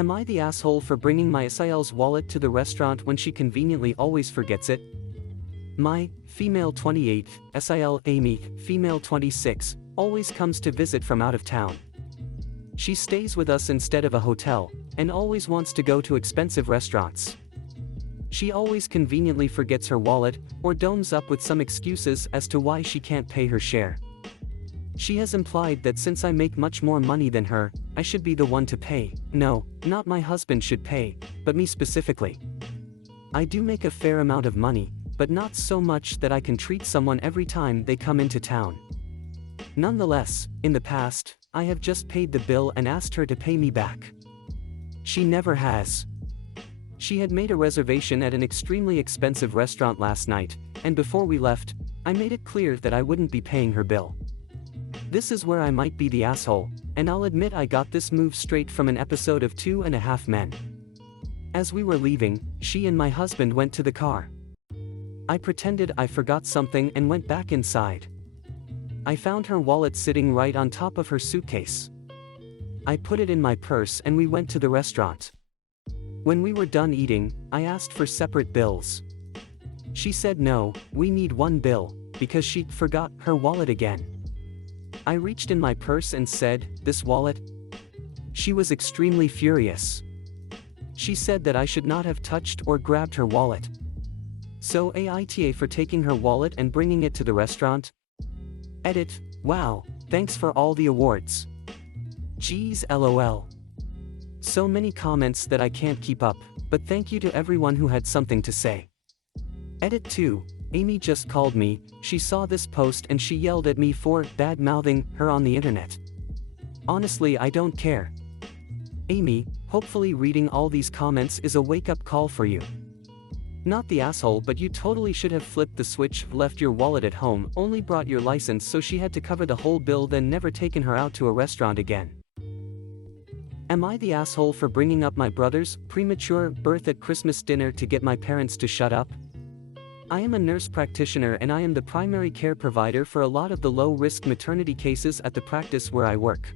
Am I the asshole for bringing my SIL's wallet to the restaurant when she conveniently always forgets it? My, female 28, SIL Amy, female 26, always comes to visit from out of town. She stays with us instead of a hotel, and always wants to go to expensive restaurants. She always conveniently forgets her wallet, or domes up with some excuses as to why she can't pay her share. She has implied that since I make much more money than her, I should be the one to pay. No, not my husband should pay, but me specifically. I do make a fair amount of money, but not so much that I can treat someone every time they come into town. Nonetheless, in the past, I have just paid the bill and asked her to pay me back. She never has. She had made a reservation at an extremely expensive restaurant last night, and before we left, I made it clear that I wouldn't be paying her bill. This is where I might be the asshole, and I'll admit I got this move straight from an episode of 2.5 Men. As we were leaving, she and my husband went to the car. I pretended I forgot something and went back inside. I found her wallet sitting right on top of her suitcase. I put it in my purse and we went to the restaurant. When we were done eating, I asked for separate bills. She said no, we need one bill, because she forgot her wallet again. I reached in my purse and said, "This wallet?" She was extremely furious. She said that I should not have touched or grabbed her wallet. So AITA for taking her wallet and bringing it to the restaurant? Edit, wow, thanks for all the awards. Geez lol. So many comments that I can't keep up, but thank you to everyone who had something to say. Edit 2, Amy just called me, she saw this post and she yelled at me for bad-mouthing her on the internet. Honestly, I don't care. Amy, hopefully reading all these comments is a wake-up call for you. Not the asshole, but you totally should have flipped the switch, left your wallet at home, only brought your license so she had to cover the whole bill, then never taken her out to a restaurant again. Am I the asshole for bringing up my brother's premature birth at Christmas dinner to get my parents to shut up? I am a nurse practitioner and I am the primary care provider for a lot of the low-risk maternity cases at the practice where I work.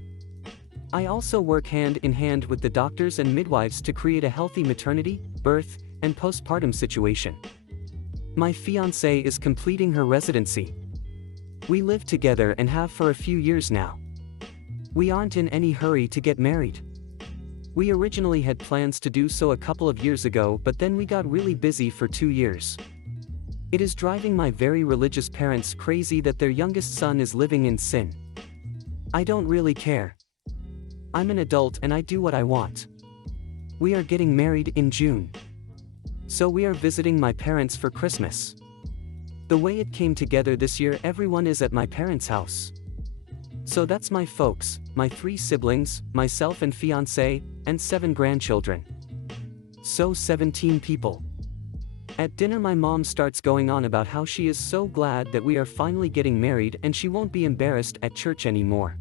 I also work hand in hand with the doctors and midwives to create a healthy maternity, birth, and postpartum situation. My fiancée is completing her residency. We live together and have for a few years now. We aren't in any hurry to get married. We originally had plans to do so a couple of years ago, but then we got really busy for 2 years. It is driving my very religious parents crazy that their youngest son is living in sin. I don't really care. I'm an adult and I do what I want. We are getting married in June. So we are visiting my parents for Christmas. The way it came together this year, everyone is at my parents' house. So that's my folks, my 3 siblings, myself and fiancé, and 7 grandchildren. So 17 people. At dinner my mom starts going on about how she is so glad that we are finally getting married and she won't be embarrassed at church anymore.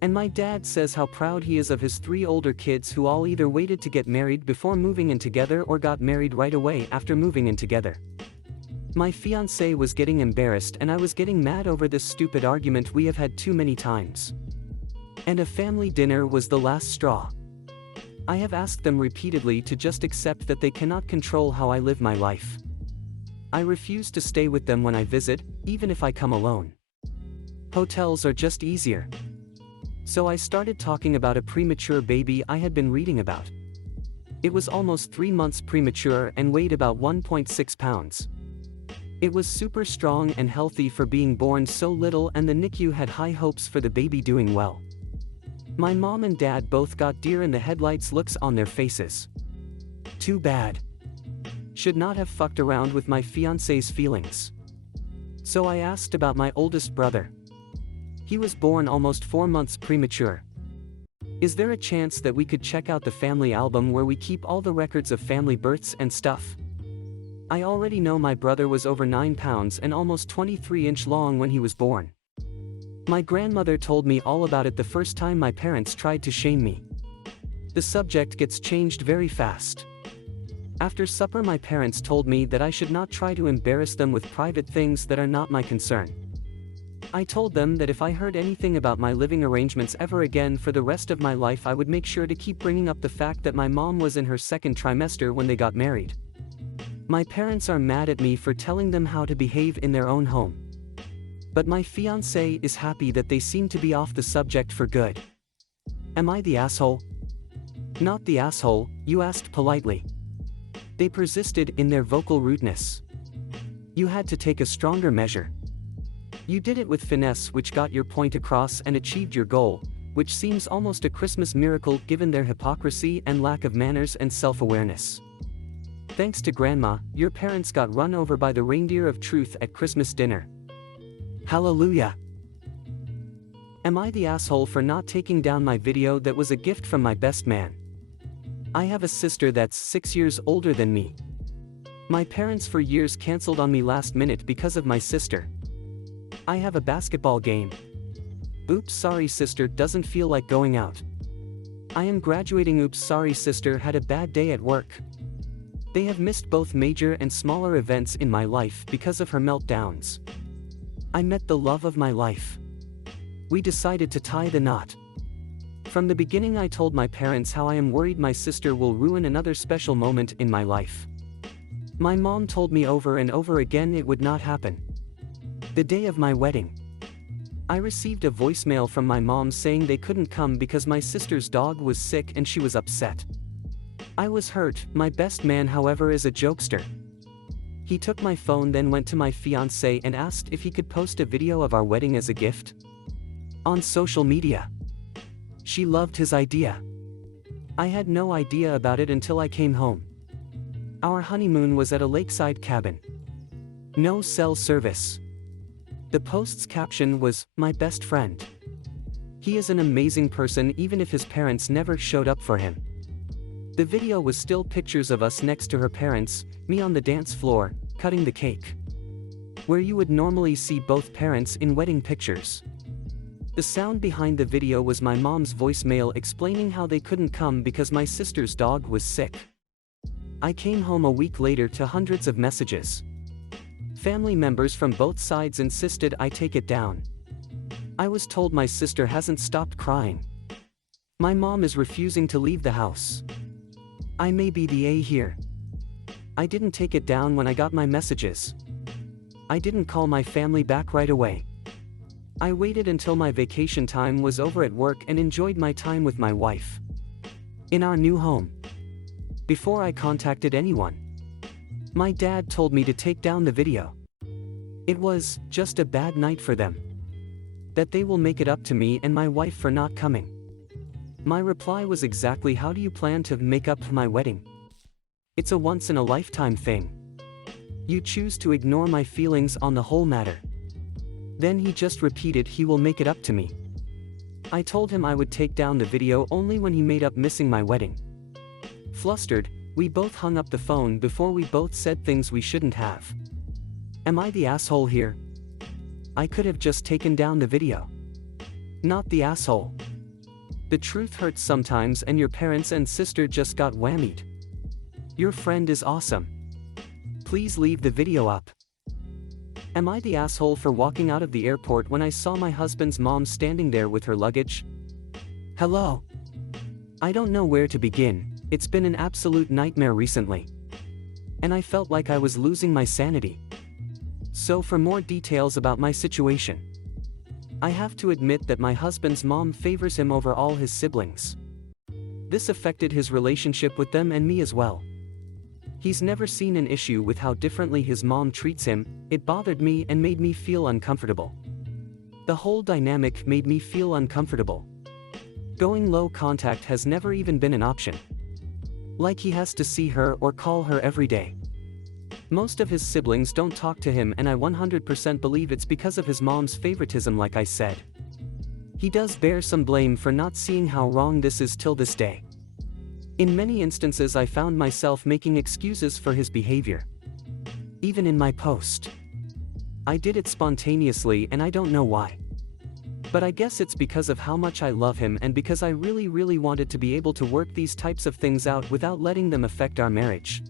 And my dad says how proud he is of his 3 older kids who all either waited to get married before moving in together or got married right away after moving in together. My fiancé was getting embarrassed and I was getting mad over this stupid argument we have had too many times. And a family dinner was the last straw. I have asked them repeatedly to just accept that they cannot control how I live my life. I refuse to stay with them when I visit, even if I come alone. Hotels are just easier. So I started talking about a premature baby I had been reading about. It was almost 3 months premature and weighed about 1.6 pounds. It was super strong and healthy for being born so little, and the NICU had high hopes for the baby doing well. My mom and dad both got deer in the headlights looks on their faces. Too bad. Should not have fucked around with my fiancé's feelings. So I asked about my oldest brother. He was born almost 4 months premature. Is there a chance that we could check out the family album where we keep all the records of family births and stuff? I already know my brother was over 9 pounds and almost 23 inches long when he was born. My grandmother told me all about it the first time my parents tried to shame me. The subject gets changed very fast. After supper my parents told me that I should not try to embarrass them with private things that are not my concern. I told them that if I heard anything about my living arrangements ever again for the rest of my life, I would make sure to keep bringing up the fact that my mom was in her second trimester when they got married. My parents are mad at me for telling them how to behave in their own home. But my fiancé is happy that they seem to be off the subject for good. Am I the asshole? Not the asshole, you asked politely. They persisted in their vocal rudeness. You had to take a stronger measure. You did it with finesse, which got your point across and achieved your goal, which seems almost a Christmas miracle given their hypocrisy and lack of manners and self-awareness. Thanks to Grandma, your parents got run over by the reindeer of truth at Christmas dinner. Hallelujah. Am I the asshole for not taking down my video that was a gift from my best man? I have a sister that's 6 years older than me. My parents for years canceled on me last minute because of my sister. I have a basketball game. Oops, sorry sister, doesn't feel like going out. I am graduating. Oops, sorry sister, had a bad day at work. They have missed both major and smaller events in my life because of her meltdowns. I met the love of my life. We decided to tie the knot. From the beginning I told my parents how I am worried my sister will ruin another special moment in my life. My mom told me over and over again it would not happen. The day of my wedding, I received a voicemail from my mom saying they couldn't come because my sister's dog was sick and she was upset. I was hurt. My best man, however, is a jokester. He took my phone, then went to my fiancé and asked if he could post a video of our wedding as a gift on social media. She loved his idea. I had no idea about it until I came home. Our honeymoon was at a lakeside cabin. No cell service. The post's caption was, "My best friend." He is an amazing person even if his parents never showed up for him. The video was still pictures of us next to her parents, me on the dance floor, cutting the cake. Where you would normally see both parents in wedding pictures. The sound behind the video was my mom's voicemail explaining how they couldn't come because my sister's dog was sick. I came home a week later to hundreds of messages. Family members from both sides insisted I take it down. I was told my sister hasn't stopped crying. My mom is refusing to leave the house. I may be the A here. I didn't take it down when I got my messages. I didn't call my family back right away. I waited until my vacation time was over at work and enjoyed my time with my wife in our new home. Before I contacted anyone, my dad told me to take down the video. It was just a bad night for them. That they will make it up to me and my wife for not coming. My reply was exactly, how do you plan to make up for my wedding? It's a once-in-a-lifetime thing. You choose to ignore my feelings on the whole matter. Then he just repeated he will make it up to me. I told him I would take down the video only when he made up missing my wedding. Flustered, we both hung up the phone before we both said things we shouldn't have. Am I the asshole here? I could have just taken down the video. Not the asshole. The truth hurts sometimes and your parents and sister just got whammied. Your friend is awesome. Please leave the video up. Am I the asshole for walking out of the airport when I saw my husband's mom standing there with her luggage? Hello. I don't know where to begin, it's been an absolute nightmare recently. And I felt like I was losing my sanity. So for more details about my situation, I have to admit that my husband's mom favors him over all his siblings. This affected his relationship with them and me as well. He's never seen an issue with how differently his mom treats him. It bothered me and made me feel uncomfortable. The whole dynamic made me feel uncomfortable. Going low contact has never even been an option. Like he has to see her or call her every day. Most of his siblings don't talk to him and I 100% believe it's because of his mom's favoritism, like I said. He does bear some blame for not seeing how wrong this is till this day. In many instances I found myself making excuses for his behavior. Even in my post. I did it spontaneously and I don't know why. But I guess it's because of how much I love him and because I really wanted to be able to work these types of things out without letting them affect our marriage.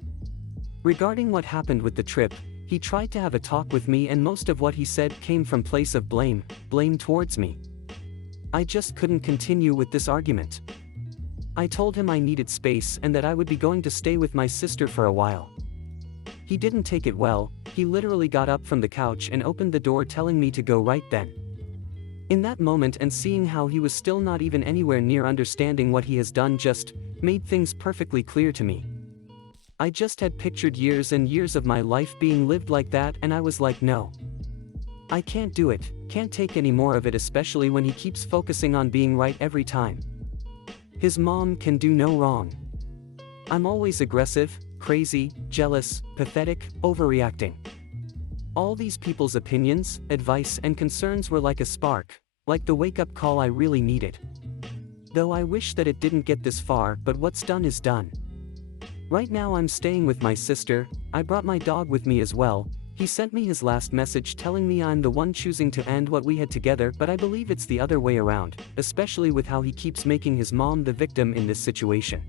Regarding what happened with the trip, He tried to have a talk with me and most of what he said came from place of blame towards me. I just couldn't continue with this argument. I told him I needed space and that I would be going to stay with my sister for a while. He didn't take it well. He literally got up from the couch and opened the door telling me to go right then. In that moment, and seeing how he was still not even anywhere near understanding what he has done just made things perfectly clear to me. I just had pictured years and years of my life being lived like that, and I was like, no. I can't do it, can't take any more of it, especially when he keeps focusing on being right every time. His mom can do no wrong. I'm always aggressive, crazy, jealous, pathetic, overreacting. All these people's opinions, advice, and concerns were like a spark, like the wake-up call I really needed. Though I wish that it didn't get this far, but what's done is done. Right now I'm staying with my sister. I brought my dog with me as well. He sent me his last message telling me I'm the one choosing to end what we had together, but I believe it's the other way around, especially with how he keeps making his mom the victim in this situation.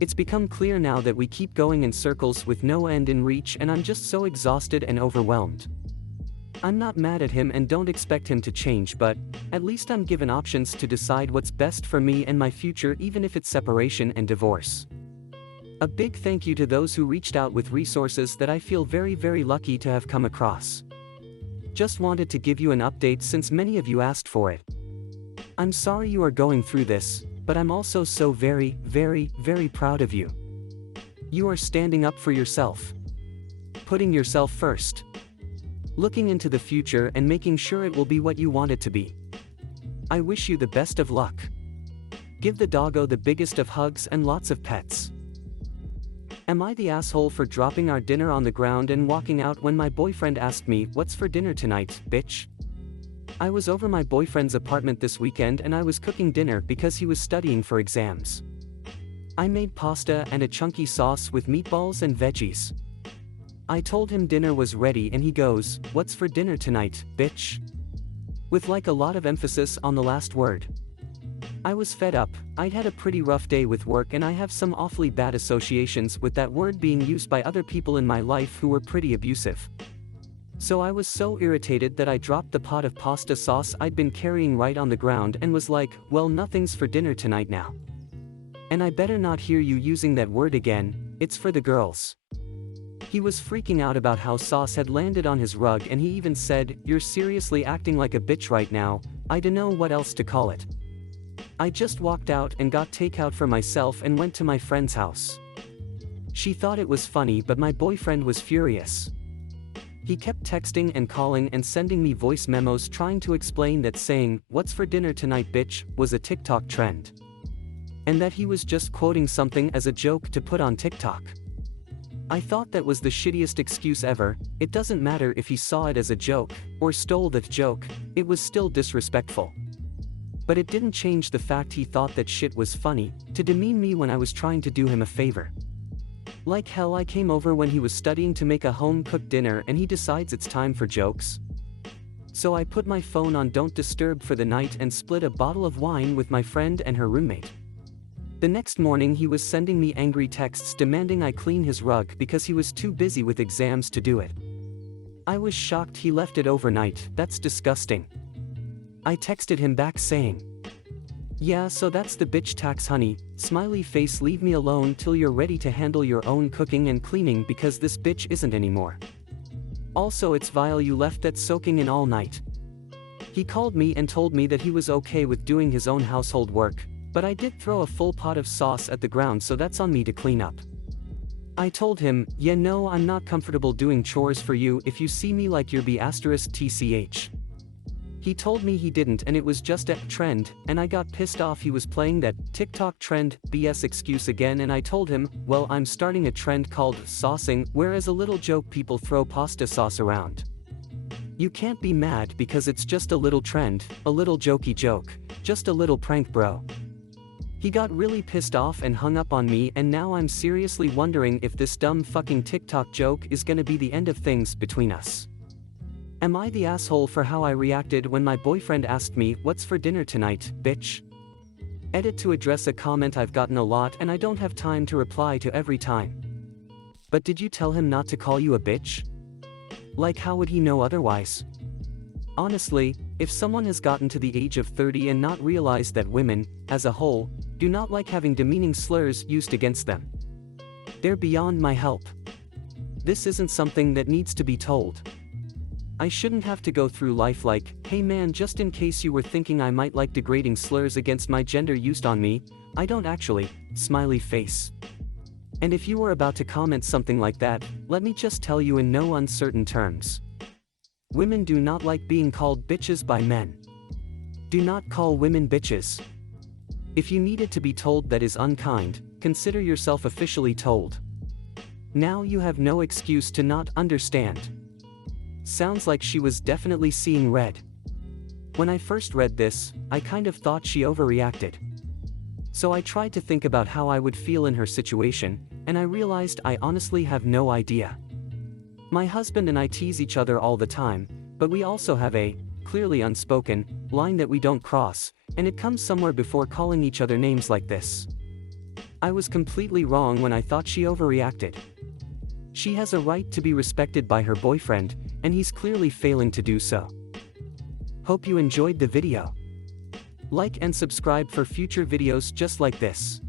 It's become clear now that we keep going in circles with no end in reach, and I'm just so exhausted and overwhelmed. I'm not mad at him and don't expect him to change, but at least I'm given options to decide what's best for me and my future, even if it's separation and divorce. A big thank you to those who reached out with resources that I feel very, very lucky to have come across. Just wanted to give you an update since many of you asked for it. I'm sorry you are going through this, but I'm also so very, very, very proud of you. You are standing up for yourself. Putting yourself first. Looking into the future and making sure it will be what you want it to be. I wish you the best of luck. Give the doggo the biggest of hugs and lots of pets. Am I the asshole for dropping our dinner on the ground and walking out when my boyfriend asked me, "What's for dinner tonight, bitch?" I was over my boyfriend's apartment this weekend and I was cooking dinner because he was studying for exams. I made pasta and a chunky sauce with meatballs and veggies. I told him dinner was ready and he goes, "What's for dinner tonight, bitch?" With like a lot of emphasis on the last word. I was fed up. I'd had a pretty rough day with work and I have some awfully bad associations with that word being used by other people in my life who were pretty abusive. So I was so irritated that I dropped the pot of pasta sauce I'd been carrying right on the ground and was like, "Well, nothing's for dinner tonight now. And I better not hear you using that word again, it's for the girls." He was freaking out about how sauce had landed on his rug and he even said, "You're seriously acting like a bitch right now." I dunno what else to call it. I just walked out and got takeout for myself and went to my friend's house. She thought it was funny, but my boyfriend was furious. He kept texting and calling and sending me voice memos trying to explain that saying, "What's for dinner tonight, bitch," was a TikTok trend. And that he was just quoting something as a joke to put on TikTok. I thought that was the shittiest excuse ever. It doesn't matter if he saw it as a joke, or stole that joke, it was still disrespectful. But it didn't change the fact he thought that shit was funny, to demean me when I was trying to do him a favor. Like hell, I came over when he was studying to make a home-cooked dinner and he decides it's time for jokes. So I put my phone on Don't Disturb for the night and split a bottle of wine with my friend and her roommate. The next morning he was sending me angry texts demanding I clean his rug because he was too busy with exams to do it. I was shocked he left it overnight. That's disgusting. I texted him back saying, "Yeah, so that's the bitch tax, honey, smiley face, leave me alone till you're ready to handle your own cooking and cleaning because this bitch isn't anymore. Also, it's vile you left that soaking in all night." He called me and told me that he was okay with doing his own household work, but I did throw a full pot of sauce at the ground, so that's on me to clean up. I told him, "Yeah, no, I'm not comfortable doing chores for you if you see me like you're B***tch. He told me he didn't and it was just a trend, and I got pissed off he was playing that TikTok trend BS excuse again, and I told him, "Well, I'm starting a trend called saucing, where as a little joke people throw pasta sauce around. You can't be mad because it's just a little trend, a little jokey joke, just a little prank, bro." He got really pissed off and hung up on me, and now I'm seriously wondering if this dumb fucking TikTok joke is gonna be the end of things between us. Am I the asshole for how I reacted when my boyfriend asked me, "What's for dinner tonight, bitch?" Edit to address a comment I've gotten a lot and I don't have time to reply to every time. But did you tell him not to call you a bitch? Like how would he know otherwise? Honestly, if someone has gotten to the age of 30 and not realized that women, as a whole, do not like having demeaning slurs used against them, they're beyond my help. This isn't something that needs to be told. I shouldn't have to go through life like, hey man, just in case you were thinking I might like degrading slurs against my gender used on me, I don't actually, smiley face. And if you were about to comment something like that, let me just tell you in no uncertain terms. Women do not like being called bitches by men. Do not call women bitches. If you needed to be told that is unkind, consider yourself officially told. Now you have no excuse to not understand. Sounds like she was definitely seeing red. When I first read this, I kind of thought she overreacted. So I tried to think about how I would feel in her situation, and I realized I honestly have no idea. My husband and I tease each other all the time, but we also have a, clearly unspoken, line that we don't cross, and it comes somewhere before calling each other names like this. I was completely wrong when I thought she overreacted. She has a right to be respected by her boyfriend, and he's clearly failing to do so. Hope you enjoyed the video. Like and subscribe for future videos just like this.